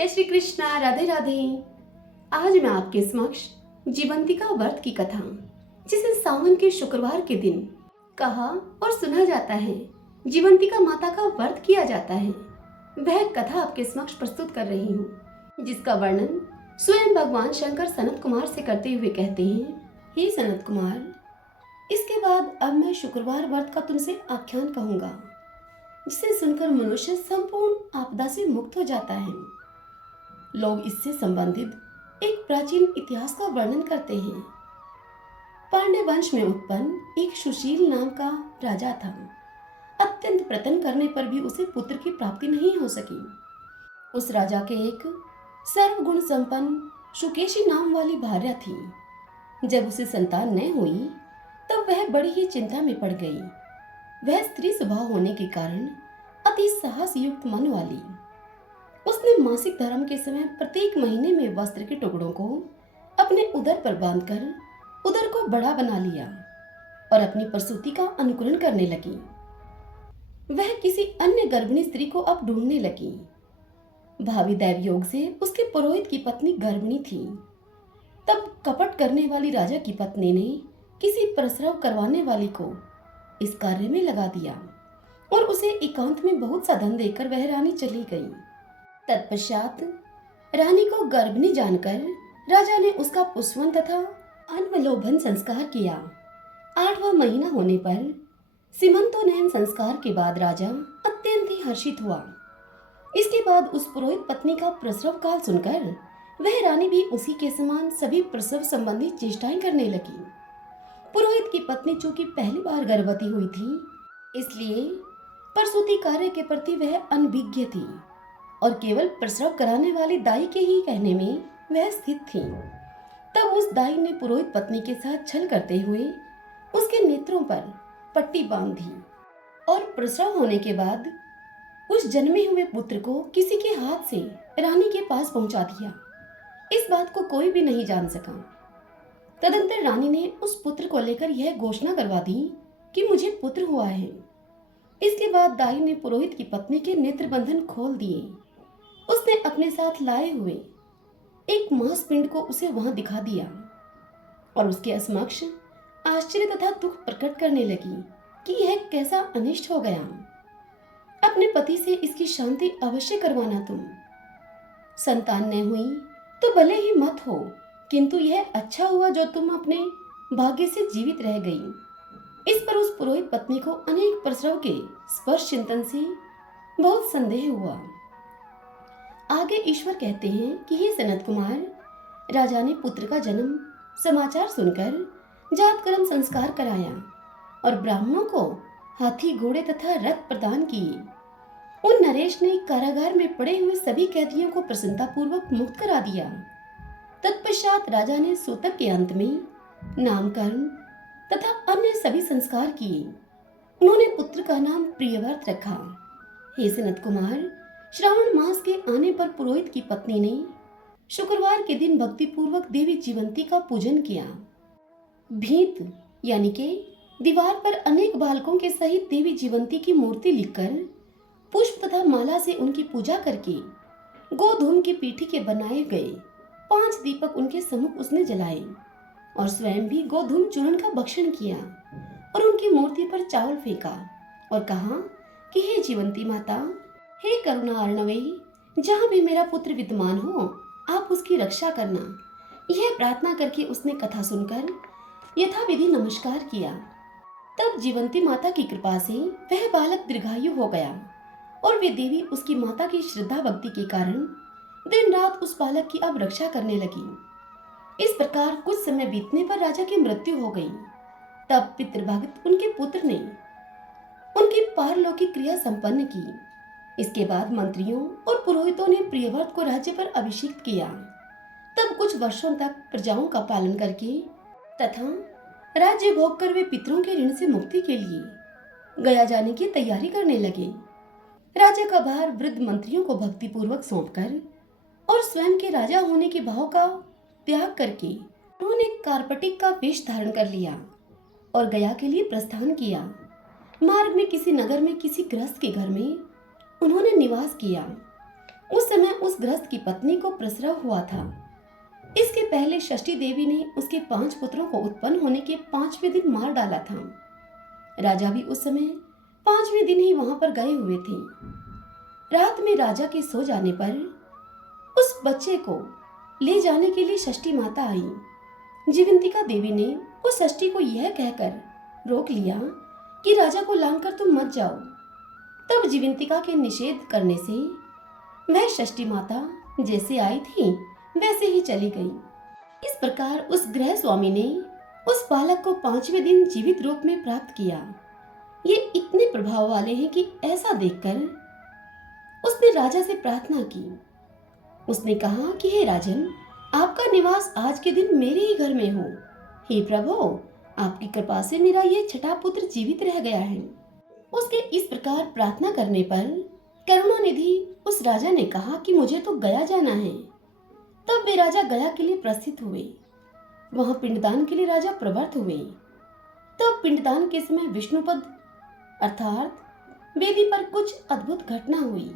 जय श्री कृष्णा, राधे राधे। आज मैं आपके समक्ष जीवंतिका व्रत की कथा, जिसे सावन के शुक्रवार के दिन कहा और सुना जाता है, जीवंतिका माता का व्रत किया जाता है, वह कथा आपके समक्ष प्रस्तुत कर रही हूँ, जिसका वर्णन स्वयं भगवान शंकर सनत कुमार से करते हुए कहते हैं। हे सनत कुमार, इसके बाद अब मैं शुक्रवार व्रत का तुमसे आख्यान कहूंगा, जिसे सुनकर मनुष्य संपूर्ण आपदा से मुक्त हो जाता है। लोग इससे संबंधित एक प्राचीन इतिहास का वर्णन करते हैं। पांड्य वंश में उत्पन्न एक सुशील नाम का राजा था। अत्यंत प्रयत्न करने पर भी उसे पुत्र की प्राप्ति नहीं हो सकी। उस राजा के एक सर्वगुण संपन्न सुकेशी नाम वाली भार्या थी। जब उसे संतान न हुई तब वह बड़ी ही चिंता में पड़ गई। वह स्त्री स्वभाव होने के कारण अति साहस युक्त मन वाली। उसने मासिक धर्म के समय प्रत्येक महीने में वस्त्र के टुकड़ों को अपने उदर पर बांधकर उदर को बड़ा बना लिया और अपनी प्रसूति का अनुकरण करने लगी। वह किसी अन्य गर्भिणी स्त्री को अब ढूंढने लगी। भावी दैव योग से उसके पुरोहित की पत्नी गर्भिणी थी। तब कपट करने वाली राजा की पत्नी ने किसी प्रसव करवाने वाली को इस कार्य में लगा दिया और उसे एकांत में बहुत सा धन देकर वह रानी चली गई। तत्पश्चात रानी को गर्भिणी जानकर राजा ने उसका पुष्पन तथा अनवलोभन संस्कार किया। 8वां महीना होने पर सीमंतोनयन संस्कार के बाद राजा अत्यंत ही हर्षित हुआ। इसके बाद उस पुरोहित पत्नी का प्रसव काल सुनकर वह रानी भी उसी के समान सभी प्रसव संबंधी चेष्टाएं करने लगी। पुरोहित की पत्नी चूंकि पहली बार गर्भवती हुई थी, इसलिए प्रसूति कार्य के प्रति वह अनभिज्ञ थी और केवल प्रसव कराने वाली दाई के ही कहने में वह स्थित थी। तब उस दाई ने पुरोहित पत्नी के साथ छल करते हुए उसके नेत्रों पर पट्टी बांध दी और प्रसव होने के बाद उस जन्मे हुए पुत्र को किसी के हाथ से रानी के पास पहुंचा दिया। इस बात को कोई भी नहीं जान सका। तदंतर रानी ने उस पुत्र को लेकर यह घोषणा करवा दी कि मुझे पुत्र हुआ है। इसके बाद दाई ने पुरोहित की पत्नी के नेत्र बंधन खोल दिए। उसने अपने साथ लाए हुए एक मांस पिंड को उसे वहां दिखा दिया और उसके समक्ष आश्चर्य तथा दुख प्रकट करने लगी कि यह कैसा अनिष्ट हो गया। अपने पति से इसकी शांति अवश्य करवाना तुम। संतान न हुई तो भले ही मत हो, किंतु यह अच्छा हुआ जो तुम अपने भाग्य से जीवित रह गई। इस पर उस पुरोहित पत्नी को अनेक प्रसव के स्पर्श चिंतन से बहुत संदेह हुआ। आगे ईश्वर कहते हैं कि हे सनत कुमार, राजा ने पुत्र का जन्म समाचार सुनकर जातकर्म संस्कार कराया और ब्राह्मणों को हाथी घोड़े तथा रथ प्रदान किए। उन नरेश ने कारागार में पड़े हुए सभी कैदियों को प्रसन्नतापूर्वक मुक्त करा दिया। तत्पश्चात राजा ने सूतक के अंत में नामकरण तथा अन्य सभी संस्कार किए। उन्होंने पुत्र का नाम प्रियव्रत रखा। हे सनत कुमार, श्रावण मास के आने पर पुरोहित की पत्नी ने शुक्रवार के दिन भक्ति पूर्वक देवी जीवंती का पूजन किया। भीत यानी के दीवार पर अनेक बालकों के सहित देवी जीवंती की मूर्ति लिखकर पुष्प तथा माला से उनकी पूजा करके गोधूम की पीठी के बनाए गए 5 दीपक उनके सम्मुख उसने जलाए और स्वयं भी गोधूम चूर्ण का भक्षण किया और उनकी मूर्ति पर चावल फेंका और कहा कि हे जीवंती माता, हे करुणा अर्णवेय, जहाँ भी मेरा पुत्र विद्यमान हो आप उसकी रक्षा करना। यह प्रार्थना करके उसने कथा सुनकर यथाविधि नमस्कार किया। तब जीवंती माता की कृपा से वह बालक दीर्घायु हो गया और वे देवी उसकी माता की श्रद्धा भक्ति के कारण दिन रात उस बालक की अब रक्षा करने लगी। इस प्रकार कुछ समय बीतने पर राजा की मृत्यु हो गई। तब पितृभक्त उनके पुत्र ने उनकी पारलौकिक क्रिया संपन्न की। इसके बाद मंत्रियों और पुरोहितों ने प्रियव्रत को राज्य पर अभिषिक्त किया। तब कुछ वर्षों तक प्रजाओं का पालन करके तथा राज्य भोग कर वे पितरों के ऋण से मुक्ति के लिए गया जाने की तैयारी करने लगे। राजा का भार वृद्ध मंत्रियों को भक्ति पूर्वक सौंपकर और स्वयं के राजा होने के भाव का त्याग करके उन्होंने कार्पटिक का वेश धारण कर लिया और गया के लिए प्रस्थान किया। मार्ग में किसी नगर में किसी गृहस्थ के घर में उन्होंने निवास किया। उस समय उस गृहस्थ की पत्नी को प्रसव हुआ था। इसके पहले षष्ठी देवी ने उसके 5 पुत्रों को उत्पन्न होने के 5वें दिन मार डाला था। राजा भी उस समय 5वें दिन ही वहां पर गए हुए थे। रात में राजा के सो जाने पर उस बच्चे को ले जाने के लिए षष्ठी माता आई। जीवंतिका देवी ने उस षष्ठी को यह कहकर रोक लिया कि राजा को लांघकर तुम मत जाओ। तब जीवंतिका के निषेध करने से वह षष्ठी माता जैसे आई थी वैसे ही चली गई। इस प्रकार उस गृह स्वामी ने उस बालक को 5वें दिन जीवित रूप में प्राप्त किया। ये इतने प्रभाव वाले हैं कि ऐसा देखकर उसने राजा से प्रार्थना की। उसने कहा कि हे राजन, आपका निवास आज के दिन मेरे ही घर में हो। हे प्रभु, आपकी कृपा से मेरा ये छठा पुत्र जीवित रह गया है। उसके इस प्रकार प्रार्थना करने पर करुणानिधि उस राजा ने कहा कि मुझे तो गया जाना है। तब वे राजा गया के लिए प्रस्थित हुए। वहां पिंडदान के लिए राजा प्रवृत्त हुए। तब पिंडदान के समय विष्णुपद अर्थात वेदी पर कुछ अद्भुत घटना हुई।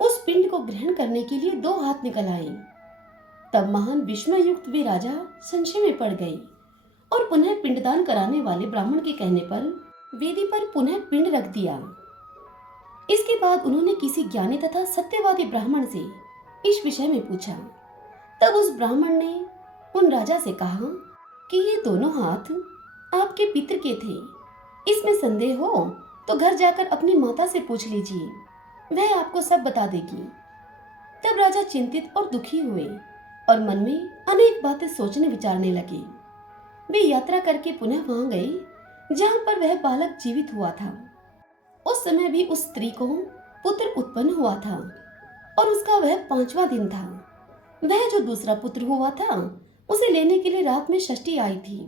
उस पिंड को ग्रहण करने के लिए 2 हाथ निकल आए। तब महान विस्मय युक्त वे राजा संशय में पड़ गए और पुनः पिंडदान कराने वाले ब्राह्मण के कहने पर वेदी पर पुनः पिंड रख दिया। इसके बाद उन्होंने किसी ज्ञानी तथा सत्यवादी ब्राह्मण से इस विषय में पूछा। तब उस ब्राह्मण ने उन राजा से कहा कि ये दोनों हाथ आपके पितर के थे। इसमें संदेह हो तो घर जाकर अपनी माता से पूछ लीजिए, वह आपको सब बता देगी। तब राजा चिंतित और दुखी हुए और मन में अनेक बातें सोचने विचारने लगे। वे यात्रा करके पुनः वहां गए जहां पर वह बालक जीवित हुआ था। उस समय भी उस स्त्री को पुत्र उत्पन्न हुआ था और उसका वह 5वां दिन था। वह जो दूसरा पुत्र हुआ था उसे लेने के लिए रात में षष्ठी आई थी।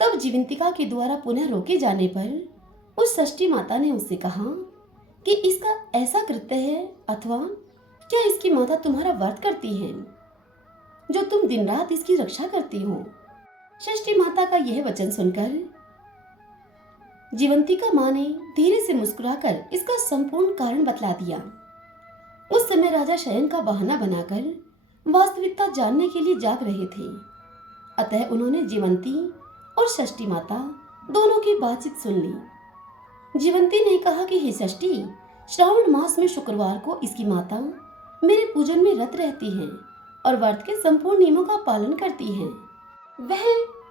तब जीवंतिका के द्वारा पुनः रोके जाने पर उस षष्ठी माता ने उससे कहा कि इसका ऐसा कृत्य है अथवा क्या इसकी माता तुम्हारा व्रत करती है जो तुम दिन रात इसकी रक्षा करती हो। षष्ठी माता का यह वचन सुनकर जीवंतिका माँ ने धीरे से मुस्कुराकर इसका संपूर्ण कारण बतला दिया। उस समय राजा शयन का बहाना बनाकर वास्तविकता जानने के लिए जाग रहे थे। अतः उन्होंने जीवंती और षष्ठी माता दोनों की बातचीत सुन ली। जीवंती ने कहा कि हे षष्ठी, श्रावण मास में शुक्रवार को इसकी माता मेरे पूजन में रत रहती है और व्रत के संपूर्ण नियमों का पालन करती है। वह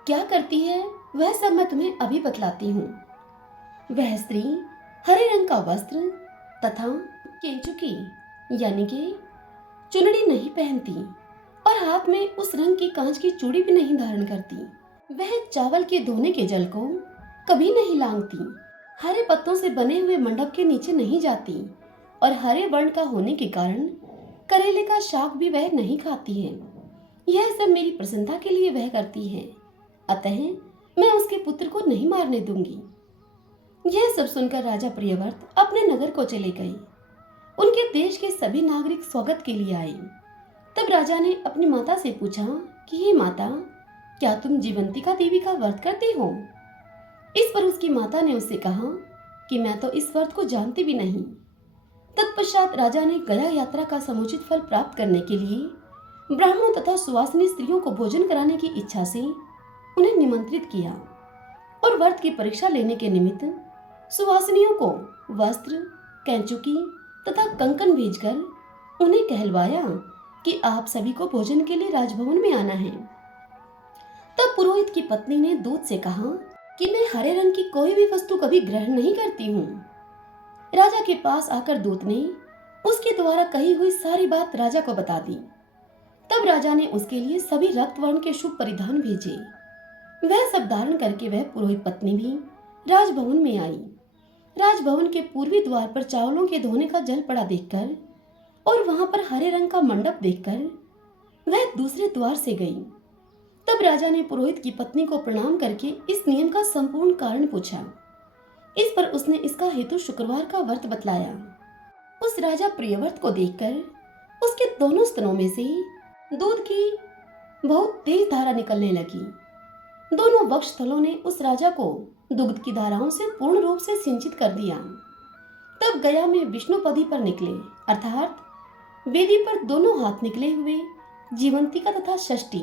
क्या करती है वह सब मैं तुम्हें अभी बतलाती हूँ। वह स्त्री हरे रंग का वस्त्र तथा केंचुकी यानी कि चुनड़ी नहीं पहनती और हाथ में उस रंग की कांच की चूड़ी भी नहीं धारण करती। वह चावल के धोने के जल को कभी नहीं लांघती, हरे पत्तों से बने हुए मंडप के नीचे नहीं जाती और हरे वर्ण का होने के कारण करेले का शाक भी वह नहीं खाती है। यह सब मेरी प्रसन्नता के लिए वह करती है, अतः मैं उसके पुत्र को नहीं मारने दूंगी। यह सब सुनकर राजा प्रियव्रत अपने नगर को चले गए। उनके देश के सभी नागरिक स्वागत के लिए आए। तब राजा ने अपनी माता से पूछा कि हे माता, क्या तुम जीवंतिका देवी का व्रत करती हो? इस पर उसकी माता ने उससे कहा कि मैं तो इस व्रत को जानती भी नहीं। तत्पश्चात राजा ने गया यात्रा का समुचित फल प्राप्त करने के लिए ब्राह्मणों तथा सुवासिनी स्त्रियों को भोजन कराने की इच्छा से उन्हें निमंत्रित किया और व्रत की परीक्षा लेने के निमित्त सुवासिनियों को वस्त्र, कैंचुकी तथा कंकन भेजकर उन्हें कहलवाया कि आप सभी को भोजन के लिए राजभवन में आना है। तब पुरोहित की पत्नी ने दूत से कहा कि मैं हरे रंग की कोई भी वस्तु कभी ग्रहण नहीं करती हूँ। राजा के पास आकर दूत ने उसके द्वारा कही हुई सारी बात राजा को बता दी। तब राजा ने उसके लिए सभी रक्त वर्ण के शुभ परिधान भेजे। वह सब धारण करके वह पुरोहित पत्नी भी राजभवन में आई। राजभवन के पूर्वी द्वार पर चावलों के धोने का जल पड़ा देखकर और वहां पर हरे रंग का मंडप देखकर वह दूसरे द्वार से गई। तब राजा ने पुरोहित की पत्नी को प्रणाम करके इस नियम का संपूर्ण कारण पूछा। इस पर उसने इसका हेतु शुक्रवार का व्रत बतलाया। उस राजा प्रियव्रत को देखकर उसके दोनों स्तनों में से दूध की बहुत तेज धारा निकलने लगी। दोनों वक्षस्थलों ने उस राजा को दुग्ध की धाराओं से पूर्ण रूप से सिंचित कर दिया। तब गया में विष्णुपदी पर निकले अर्थात वेदी पर दोनों हाथ निकले हुए जीवंतिका तथा षष्ठी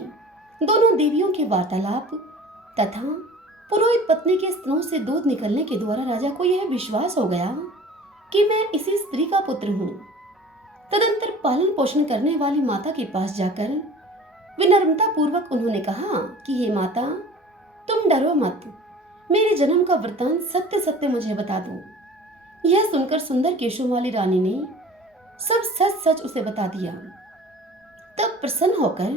दोनों देवियों के वार्तालाप तथा पुरोहित पत्नी के स्तनों से दूध निकलने के द्वारा राजा को यह विश्वास हो गया कि मैं इसी स्त्री का पुत्र हूँ। तदंतर पालन पोषण करने वाली माता के पास जाकर विनम्रता पूर्वक उन्होंने कहा कि हे माता, तुम डरो मत, मेरे जन्म का वृतांत सत्य सत्य मुझे बता दो। यह सुनकर सुंदर केशों वाली रानी ने सब सच सच उसे बता दिया। तब प्रसन्न होकर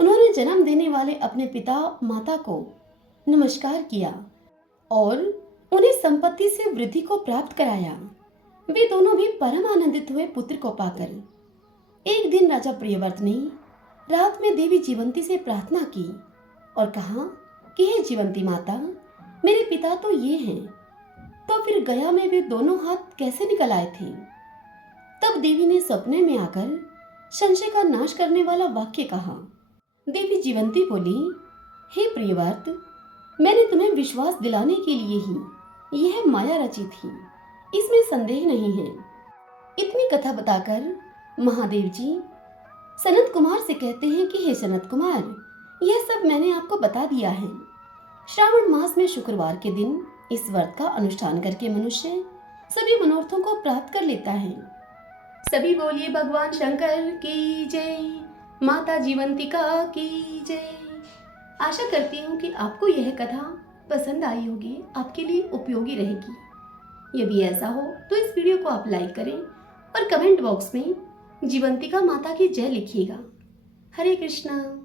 उन्होंने जन्म देने वाले अपने पिता माता को नमस्कार किया और उन्हें संपत्ति से वृद्धि को प्राप्त कराया। वे दोनों भी परम आनंदित हुए पुत्र को पाकर। एक दिन राजा प्रियव्रत ने रात में देवी जीवंती से प्रार्थना की और कहा कि हे जीवंती माता, मेरे पिता तो ये हैं, तो फिर गया में वे दोनों हाथ कैसे निकल आए थे? तब देवी ने सपने में आकर संशय का नाश करने वाला वाक्य कहा। देवी जीवंती बोली, हे प्रियव्रत, मैंने तुम्हें विश्वास दिलाने के लिए ही यह माया रची थी, इसमें संदेह नहीं है। इतनी कथा बताकर महादेव जी सनत कुमार से कहते हैं कि हे सनत कुमार, यह सब मैंने आपको बता दिया है। श्रावण मास में शुक्रवार के दिन इस व्रत का अनुष्ठान करके मनुष्य सभी मनोरथों को प्राप्त कर लेता है। सभी बोलिए भगवान शंकर की जय, माता जीवंतिका की जय। आशा करती हूँ कि आपको यह कथा पसंद आई होगी, आपके लिए उपयोगी रहेगी। यदि ऐसा हो तो इस वीडियो को आप लाइक करें और कमेंट बॉक्स में जीवंतिका माता की जय लिखिएगा। हरे कृष्णा।